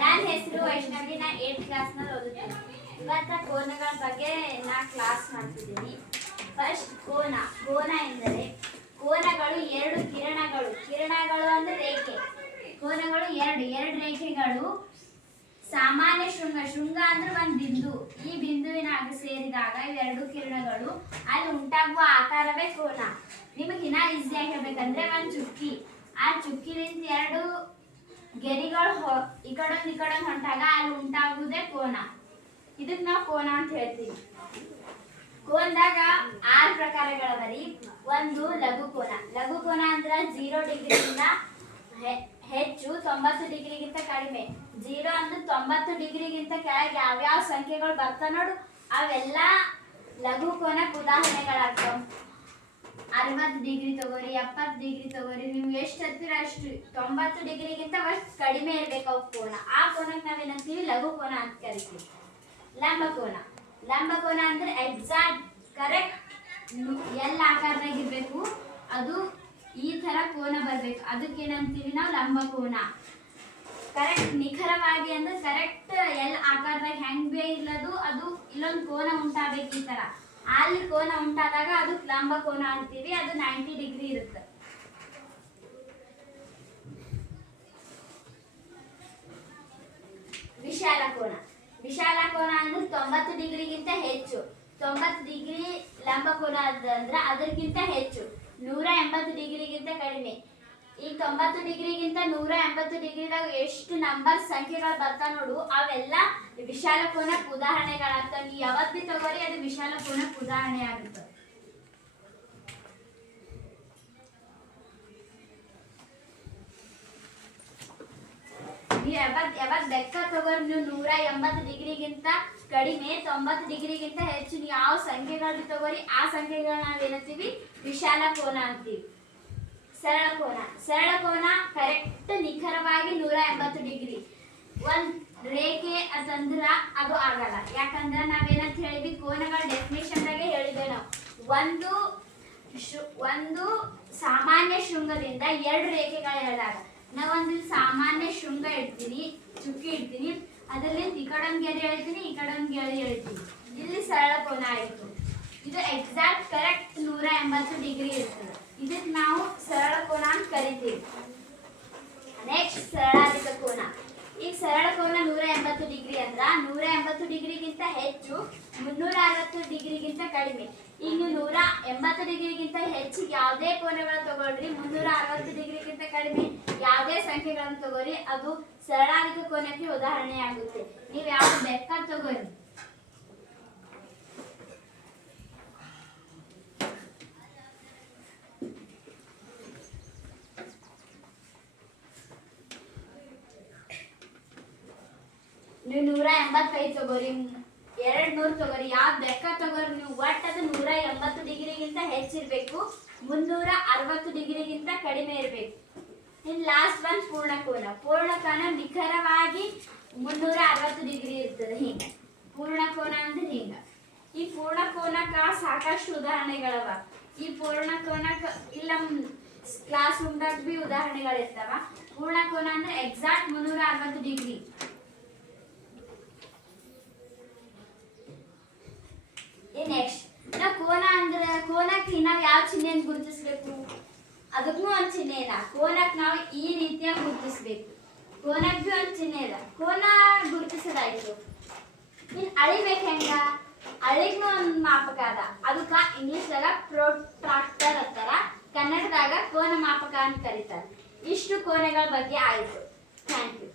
ನನ್ನ ಹೆಸರು ವೈಷ್ಣವಿ. ನಾ 8th ಕ್ಲಾಸ್ನಲ್ಲಿ ಓದುತ್ತೇನೆ. ಇವತ್ತು ಕೋನಗಳ ಬಗ್ಗೆ ನಾ ಕ್ಲಾಸ್ ಮಾಡ್ತಿದ್ದೀನಿ. ಫಸ್ಟ್ ಕೋನ ಎಂದರೆ ಕೋನಗಳು ಎರಡು ಕಿರಣಗಳು. ಕಿರಣಗಳು ಅಂದ್ರೆ ರೇಖೆ. ಕೋನಗಳು ಎರಡು ರೇಖೆಗಳು. ಸಾಮಾನ್ಯ ಶೃಂಗ ಅಂದ್ರೆ ಒಂದು ಬಿಂದು. ಈ ಬಿಂದುವಿನಾಗ ಸೇರಿದಾಗ ಇವೆರಡು ಕಿರಣಗಳು ಅಲ್ಲಿ ಉಂಟಾಗುವ ಆಕಾರವೇ ಕೋನ. ನಿಮಗೆ ಇನ್ನ ಈಸಿಯಾಗಿ ಹೇಳ್ಬೇಕಂದ್ರೆ ಒಂದು ಚುಕ್ಕಿ. ಆ ಚುಕ್ಕಿಲಿಂದ ಎರಡು ಗೆರಿಗಳು ಈ ಕಡೆ ಹೊಂಟಾಗ ಅಲ್ಲಿ ಉಂಟಾಗುವುದೇ ಕೋನ. ಇದಕ್ಕೆ ನಾವು ಕೋನ ಅಂತ ಹೇಳ್ತೀವಿ. ಕೋನದಾಗ 6 ಪ್ರಕಾರಗಳವರಿ. ಒಂದು ಲಘು ಕೋನ ಅಂದ್ರೆ 0 ಡಿಗ್ರಿಗಿಂತ ಹೆಚ್ಚು, 90 ಡಿಗ್ರಿಗಿಂತ ಕಡಿಮೆ. 0 ಅಂದ್ರೆ 90 ಡಿಗ್ರಿಗಿಂತ ಕೆಳಗೆ ಯಾವ್ಯಾವ ಸಂಖ್ಯೆಗಳು ಬರ್ತಾವ ನೋಡು, ಅವೆಲ್ಲ ಲಘು ಕೋನಕ್ಕೆ ಉದಾಹರಣೆಗಳಾಗ್ತಾವ. 60 ಡಿಗ್ರಿ ತಗೋರಿ, 70 ಡಿಗ್ರಿ ತಗೋರಿ, ನೀವು ಎಷ್ಟು ಹತ್ತಿರ ಅಷ್ಟು. 90 ಡಿಗ್ರಿಗಿಂತ ಅಷ್ಟು ಕಡಿಮೆ ಇರ್ಬೇಕು ಅವು ಕೋನ. ಆ ಕೋನಕ್ಕೆ ನಾವೇನಂತೀವಿ ಲಘು ಕೋನ ಅಂತ ಕರಿತೀವಿ. ಲಂಬ ಕೋನ ಅಂದ್ರೆ ಎಕ್ಸಾಕ್ಟ್ ಕರೆಕ್ಟ್ ಎಲ್ಲ ಆಕಾರದಾಗ ಇರ್ಬೇಕು. ಅದು ಈ ತರ ಕೋನ ಬರ್ಬೇಕು. ಅದಕ್ಕೇನಂತೀವಿ ನಾವು ಲಂಬ ಕೋನ. ಕರೆಕ್ಟ್ ನಿಖರವಾಗಿ ಅಂದ್ರೆ ಕರೆಕ್ಟ್ ಎಲ್ಲ ಆಕಾರದಾಗ ಹೆಂಗ್ ಬೇ ಇಲ್ಲದು, ಅದು ಇಲ್ಲೊಂದು ಕೋನ ಉಂಟಾಗಬೇಕು. ಈ ತರ ಅಲ್ಲಿ ಕೋನ ಉಂಟಾದಾಗ ಅದು ಲಂಬ ಕೋನ ಅಂತೀವಿ. ಅದು 90 ಡಿಗ್ರಿ ಇರುತ್ತೆ. ವಿಶಾಲ ಕೋನ ಅಂದ್ರೆ 90 ಡಿಗ್ರಿಗಿಂತ ಹೆಚ್ಚು. 90 ಡಿಗ್ರಿ ಲಂಬ ಕೋನ ಅಂದ್ರೆ ಅದಕ್ಕಿಂತ ಹೆಚ್ಚು. 180 ಡಿಗ್ರಿಗಿಂತ ಕಡಿಮೆ. ಈ 90 ಡಿಗ್ರಿಗಿಂತ 180 ಡಿಗ್ರಿದಾಗ ಎಷ್ಟು ನಂಬರ್ ಸಂಖ್ಯೆಗಳು ಬರ್ತಾವ ನೋಡು, ಅವೆಲ್ಲ ವಿಶಾಲ ಕೋನಕ್ಕೆ ಉದಾಹರಣೆಗಳಾಗ್ತಾವ. ನೀವು ಯಾವತ್ತು ಬಿ ತಗೋರಿ ಅದು ವಿಶಾಲ ಕೋನಕ್ಕೆ ಉದಾಹರಣೆ ಆಗುತ್ತೆ. ಯಾವಾಗ ಬೆಕ್ಕ ತಗೋರಿ ನೀವು 180 ಡಿಗ್ರಿಗಿಂತ ಕಡಿಮೆ, 90 ಡಿಗ್ರಿಗಿಂತ ಹೆಚ್ಚು ನೀವು ಯಾವ ಸಂಖ್ಯೆಗಳು ತಗೋರಿ ಆ ಸಂಖ್ಯೆಗಳನ್ನ ನಾವೇನಂತೀವಿ ವಿಶಾಲ ಕೋನ ಅಂತೀವಿ. ಸರಳ ಕೋನ ಕರೆಕ್ಟ್ ನಿಖರವಾಗಿ 180 ಡಿಗ್ರಿ. ಒಂದ್ ರೇಖೆ ಅಂತಂದ್ರ ಅದು ಆಗಲ್ಲ. ಯಾಕಂದ್ರ ನಾವೇನಂತ ಹೇಳಿದ್ವಿ, ಕೋನಗಳ ಡೆಫಿನೇಷನ್ ದಾಗೆ ಹೇಳಿದ್ವಿ ನಾವು. ಒಂದು ಸಾಮಾನ್ಯ ಶೃಂಗದಿಂದ 2 ರೇಖೆಗಳು ಹೇಳಿದಾಗ ನಾವೊಂದು ಸಾಮಾನ್ಯ ಶೃಂಗ ಇಡ್ತೀನಿ, ಚುಕ್ಕಿ ಇಡ್ತೀನಿ, ಅದರಲ್ಲಿ ಈ ಕಡೆ ಒಂದು ಗೆರೆ ಹೇಳ್ತೀನಿ, ಈ ಕಡೆ ಒಂದು ಗೆರೆ ಹೇಳ್ತೀನಿ. ಇಲ್ಲಿ ಸರಳ ಕೋನ ಆಯಿತು. ಇದು ಎಕ್ಸಾಕ್ಟ್ ಕರೆಕ್ಟ್ 180 ಡಿಗ್ರಿ ಇರ್ತದೆ. ಇದಕ್ಕೆ ನಾವು ಸರಳ ಕೋನ ಅಂತ ಕರಿತೀವಿ. ನೆಕ್ಸ್ಟ್ ಸರಳಾಧಿಕ ಕೋನ. ಈಗ ಸರಳ ಕೋನ 180 ಡಿಗ್ರಿ ಅಂದ್ರ 180 ಡಿಗ್ರಿಗಿಂತ ಹೆಚ್ಚು, 360 ಡಿಗ್ರಿಗಿಂತ ಕಡಿಮೆ. ಈಗ ನೀವು 180 ಡಿಗ್ರಿಗಿಂತ ಹೆಚ್ಚು ಯಾವುದೇ ಕೋನಗಳು ತಗೊಳ್ರಿ, 360 ಡಿಗ್ರಿಗಿಂತ ಕಡಿಮೆ ಯಾವುದೇ ಸಂಖ್ಯೆಗಳನ್ನು ತಗೋರಿ, ಅದು ಸರಳಾಧಿಕ ಕೋನಕ್ಕೆ ಉದಾಹರಣೆ ಆಗುತ್ತೆ. ನೀವು ಯಾವ್ದು ಬೇಕಾದ್ ತಗೋರಿ. ನೀವು 185 ತಗೋರಿ, 200 ತಗೋರಿ, ಯಾವ್ದು ಬೇಕಾ ತಗೋರಿ. ನೀವು ಒಟ್ಟು ಅದು 180 ಡಿಗ್ರಿಗಿಂತ ಹೆಚ್ಚಿರ್ಬೇಕು, 360 ಡಿಗ್ರಿಗಿಂತ ಕಡಿಮೆ ಇರಬೇಕು. ಇನ್ನು ಲಾಸ್ಟ್ ಒಂದು ಪೂರ್ಣಕೋನ ನಿಖರವಾಗಿ 360 ಡಿಗ್ರಿ ಇರ್ತದೆ. ಹಿಂಗ ಪೂರ್ಣಕೋನ ಅಂದ್ರೆ ಹಿಂಗ. ಈ ಪೂರ್ಣಕೋನಕ್ಕ ಸಾಕಷ್ಟು ಉದಾಹರಣೆಗಳವ. ಈ ಪೂರ್ಣಕೋನಕ್ಕ ಇಲ್ಲ ಕ್ಲಾಸ್ ರೂಮ್ದಾಗ ಬಿ ಉದಾಹರಣೆಗಳಿರ್ತಾವ. ಪೂರ್ಣಕೋನ ಅಂದ್ರೆ ಎಕ್ಸಾಕ್ಟ್ 360 ಡಿಗ್ರಿ. ನೆಕ್ಸ್ಟ್ ನಾವು ಕೋನ ಅಂದ್ರೆ ಕೋನಕ್ಕೆ ನಾವು ಯಾವ ಚಿಹ್ನೆಯನ್ನು ಗುರುತಿಸ್ಬೇಕು, ಅದಕ್ಕೂ ಒಂದು ಚಿಹ್ನೆ ಇಲ್ಲ. ಕೋನಕ್ಕೆ ನಾವು ಈ ರೀತಿಯಾಗಿ ಗುರುತಿಸ್ಬೇಕು. ಕೋನಕ್ಕೆ ಬಿ ಒಂದು ಚಿಹ್ನೆ ಇಲ್ಲ. ಕೋನ ಗುರುತಿಸೋದಾಯ್ತು. ಇನ್ನು ಅಳಿಬೇಕು ಹೆಂಗ, ಅಳಿಗ್ನು ಒಂದು ಮಾಪಕ ಅದ. ಅದಕ್ಕೆ ಇಂಗ್ಲಿಷ್ದಾಗ ಪ್ರೊಟ್ರಾಕ್ಟರ್ ಅಂತಾರ, ಕನ್ನಡದಾಗ ಕೋನ ಮಾಪಕ ಅಂತ ಕರೀತಾರೆ. ಇಷ್ಟು ಕೋನಗಳ ಬಗ್ಗೆ ಆಯ್ತು. Thank you.